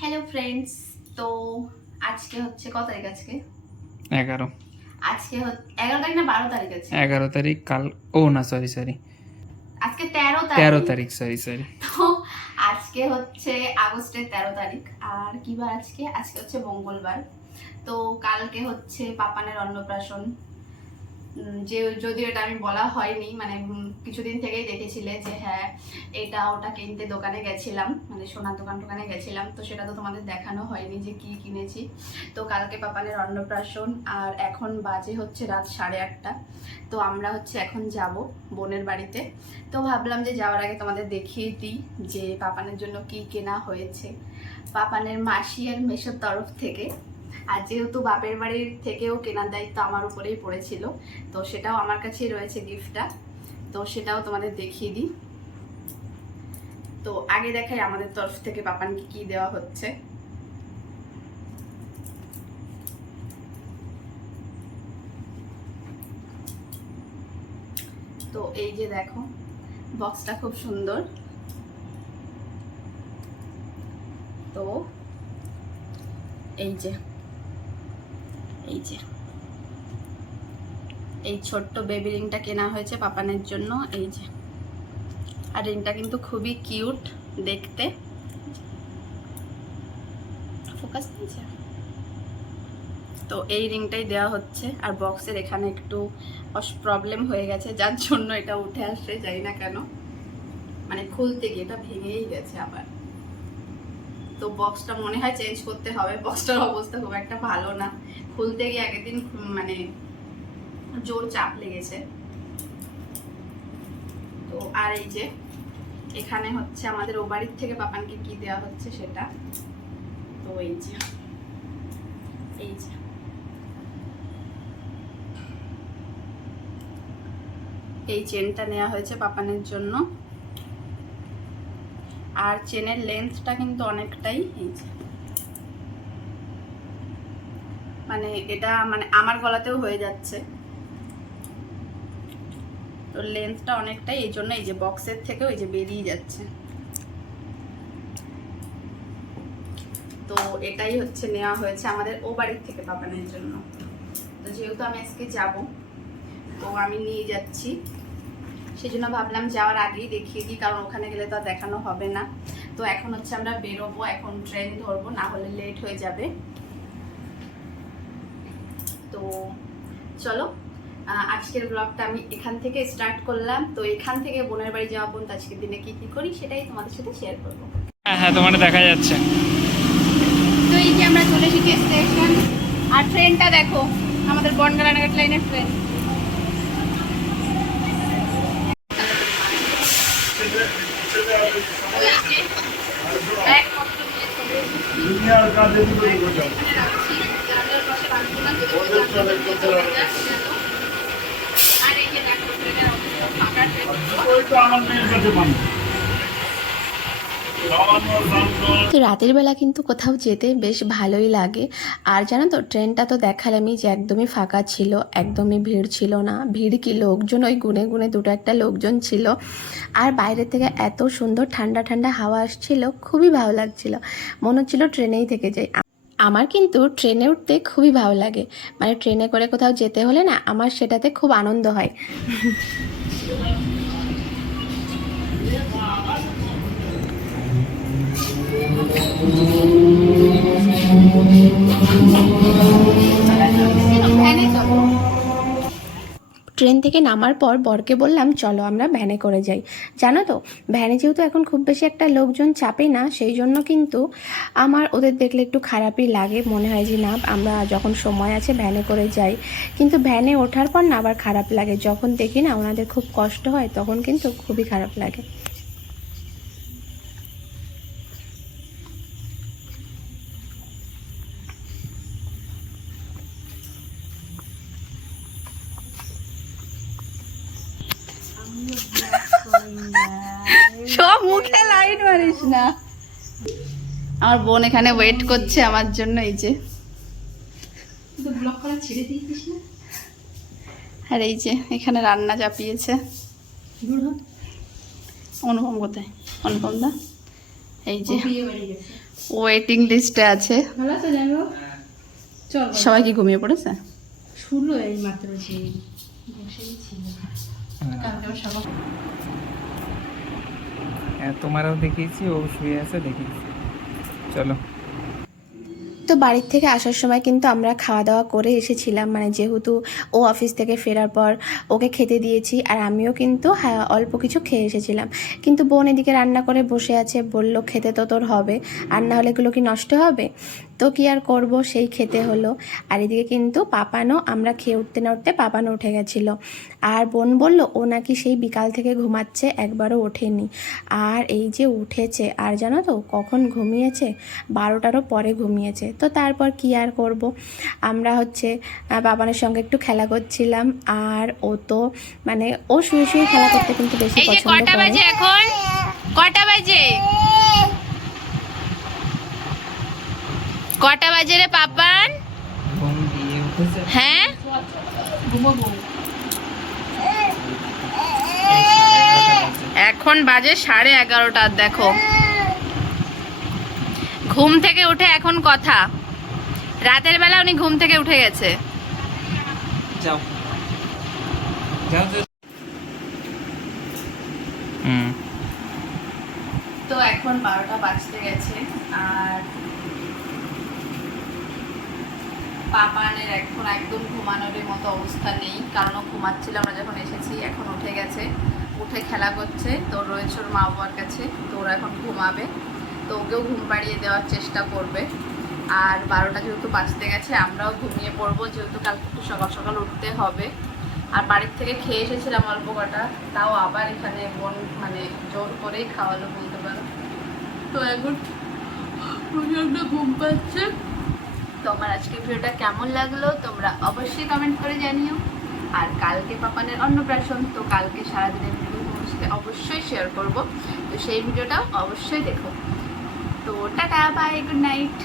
Hello friends, তো আজকে হচ্ছে কত তারিখ? আজকে 11। আজকে 11 তারিখ না 12 তারিখ আছে? 11 তারিখ কাল। ও না, সরি, আজকে 13 13 তারিখ। তারিখ, সরি। তো আজকে হচ্ছে আগস্টের 13 তারিখ। আর কি বার আজকে? আজকে হচ্ছে মঙ্গলবার। তো কালকে হচ্ছে পাপানের অন্নপ্রাশন। যে যদিও এটা আমি বলা হয়নি, মানে কিছুদিন থেকেই দেখেছিলে যে হ্যাঁ এটা ওটা কিনতে দোকানে গেছিলাম, মানে সোনার দোকানে গেছিলাম, তো সেটা তো তোমাদের দেখানো হয়নি যে কি কিনেছি। তো কালকে পাপানের অন্নপ্রাশন, আর এখন বাজে হচ্ছে রাত 8:30। তো আমরা হচ্ছে এখন যাব বোনের বাড়িতে। তো ভাবলাম যে যাওয়ার আগে তোমাদের দেখিয়ে দিই যে পাপানের জন্য কি কেনা হয়েছে পাপানের মাসি আর মেসোর তরফ থেকে। আর যেহেতু বাপের বাড়ির থেকেও কেনার দায়িত্ব আমার উপরেই পড়েছিল, তো সেটাও আমার কাছেই রয়েছে গিফটটা, তো সেটাও তোমাদের দেখিয়ে দিই। তো আগে দেখাই আমাদের তরফ থেকে পাপানকে কি দেওয়া হচ্ছে। তো এই যে দেখো, বক্সটা খুব সুন্দর। তো এই যে এই ছোট্ট বেবি রিংটা কেনা হয়েছে পাপানের জন্য, এই যে। আর রিংটা কিন্তু খুবই কিউট দেখতে। ফোকাস দিয়েছে। তো এই রিংটাই দেওয়া হচ্ছে। আর বক্সের এখানে একটু প্রবলেম হয়ে গেছে, যার জন্য এটা উঠে আসছে, জানি না কেন, মানে খুলতে গিয়ে এটা ভেঙেই গেছে আবার। তো বক্সটা মনে হয় চেঞ্জ করতে হবে, বক্সটার অবস্থা খুব একটা ভালো না, খুলতে গিয়ে আগের দিন মানে জোর চাপ লেগেছে। তো আর এই যে এখানে হচ্ছে আমাদের ও বাড়ির থেকে পাপানকে কি দেওয়া হচ্ছে সেটা। তো এই যে এই চেনটা নেওয়া হয়েছে পাপানের জন্য। আর চেনের লেন্থটা কিন্তু অনেকটাই, এই যে মানে এটা মানে আমার গলাতেও হয়ে যাচ্ছে, তো লেন্থটা অনেকটাই, এই জন্য এই যে বক্সের থেকেও এই যে বেরিয়ে যাচ্ছে। তো এটাই হচ্ছে নেওয়া হয়েছে আমাদের ও বাড়ির থেকে পাপানের জন্য। তো যেহেতু আমি আজকে যাব, তো আমি নিয়ে যাচ্ছি, সেই জন্য ভাবলাম যাওয়ার আগেই দেখিয়ে দিই, কারণ ওখানে গেলে তো আর দেখানো হবে না। তো এখন হচ্ছে আমরা বেরোবো, এখন ট্রেন ধরবো, না হলে লেট হয়ে যাবে। তো চলো, আজকের ব্লগটা আমি এখান থেকে স্টার্ট করলাম। তো এখান থেকে বোনের বাড়ি যাওয়া পর্যন্ত আজকের দিনে কি কি করি সেটাই তোমাদের সাথে শেয়ার করবো। হ্যাঁ, তোমার দেখা যাচ্ছে। তো এই যে আমরা চলে এসেছি স্টেশন, আর ট্রেনটা দেখো, আমাদের বনগাঁ রানাঘাট লাইনের ট্রেন। তো রাতের বেলা কিন্তু কোথাও যেতে বেশ ভালোই লাগে। আর জানো তো, ট্রেনটা তো দেখালামই যে একদমই ফাঁকা ছিল, একদমই ভিড় ছিল না। ভিড় কি, লোকজন ওই গুনে গুনে দুটো একটা লোকজন ছিল। আর বাইরে থেকে এত সুন্দর ঠান্ডা ঠান্ডা হাওয়া আসছিল, খুবই ভালো লাগছিল, মনে হচ্ছিল ট্রেনেই থেকে যাই। আমার কিন্তু ট্রেনে উঠতে খুবই ভালো লাগে, মানে ট্রেনে করে কোথাও যেতে হলে না আমার সেটাতে খুব আনন্দ হয়। ট্রেন থেকে নামার পর বরকে বললাম চলো আমরা ভ্যানে করে যাই। জানো তো, ভ্যানে যেহেতু এখন খুব বেশি একটা লোকজন চাপে না, সেই জন্য কিন্তু আমার ওদের দেখলে একটু খারাপই লাগে, মনে হয় যে না আমরা যখন সময় আছে ভ্যানে করে যাই। কিন্তু ভ্যানে ওঠার পর না আবার খারাপ লাগে, যখন দেখি না ওনাদের খুব কষ্ট হয় তখন কিন্তু খুবই খারাপ লাগে। সব মুখে লাইট মারিস না। আমার বোন এখানে ওয়েট করছে আমার জন্য, এই যে। আর এই যে এখানে রান্না চাপিয়েছে। অনুপম কোথায়? অনুপম দা এই যে ওয়েটিং লিস্টে আছে। ভালো আছে জানো? চল সবাই কি ঘুমিয়ে পড়েছে? শুনলো এই মাত্র যে বসেই ছিল। কালকে আবার সকাল হ্যাঁ তোমারও দেখিয়েছি, ও শুয়ে আছে দেখিয়েছি। চলো। তো বাড়ির থেকে আসার সময় কিন্তু আমরা খাওয়া দাওয়া করে এসেছিলাম, মানে যেহেতু ও অফিস থেকে ফেরার পর ওকে খেতে দিয়েছি আর আমিও কিন্তু অল্প কিছু খেয়ে এসেছিলাম। কিন্তু বোন এদিকে রান্না করে বসে আছে, বলল খেতে তো তোর হবে, আর না হলে এগুলো কি নষ্ট হবে? তো কি আর করব, সেই খেতে হলো। আর এদিকে কিন্তু পাপানও, আমরা খেয়ে উঠতে না উঠতে পাপানও উঠে গেছিলো। আর বোন বলল ও নাকি সেই বিকাল থেকে ঘুমাচ্ছে, একবারও ওঠেনি। আর এই যে উঠেছে, আর জানো তো কখন ঘুমিয়েছে? 12টারও পরে ঘুমিয়েছে। তো তারপর কি আর করব, আমরা হচ্ছে বাবানের সঙ্গে একটু খেলা করছিলাম। আর ও তো মানে ও শুয়ে শুয়ে খেলা করতে কিন্তু বেশি এই যে পছন্দ কটা করে। বাজে এখন? কটা বাজে? কটা বাজে রে পাপান? ঘুম দিয়ে উঠেছে। হ্যাঁ ঘুমাবো। এখন বাজে 11:30। দেখো ঘুম থেকে উঠে এখন কথা, রাতের বেলা উনি ঘুম থেকে উঠে গেছে। যাও যাও যাও। হুম। তো এখন 12টা বাজতে গেছে আর পাপানের এখন একদম ঘুমানোর মতো অবস্থা নেই, কারণ ও ঘুমাচ্ছিল আমরা যখন এসেছি। এখন উঠে গেছে, উঠে খেলা করছে। তো রয়েছে ওর মা বাবার কাছে, তো ওরা এখন ঘুমাবে। তো ওকেও ঘুম পাড়িয়ে দেওয়ার চেষ্টা করবে। আর 12টা যেহেতু বাজতে গেছে, আমরাও ঘুমিয়ে পড়বো, যেহেতু কালকে একটু সকাল সকাল উঠতে হবে। আর বাড়ির থেকে খেয়ে এসেছিলাম অল্প কটা, তাও আবার এখানে বোন মানে জোর করেই খাওয়ালো বলতে পারো। তো এখন প্রচন্ড ঘুম পাচ্ছে। তো আমার আজকের ভিডিওটা কেমন লাগলো তোমরা অবশ্যই কমেন্ট করে জানিও। আর কালকে পাপানের অন্নপ্রাশন, তো কালকে সারাদিনের ভিডিও তোমার সাথে অবশ্যই শেয়ার করব। তো সেই ভিডিওটাও অবশ্যই দেখো। তো টাটা, বাই, গুড নাইট।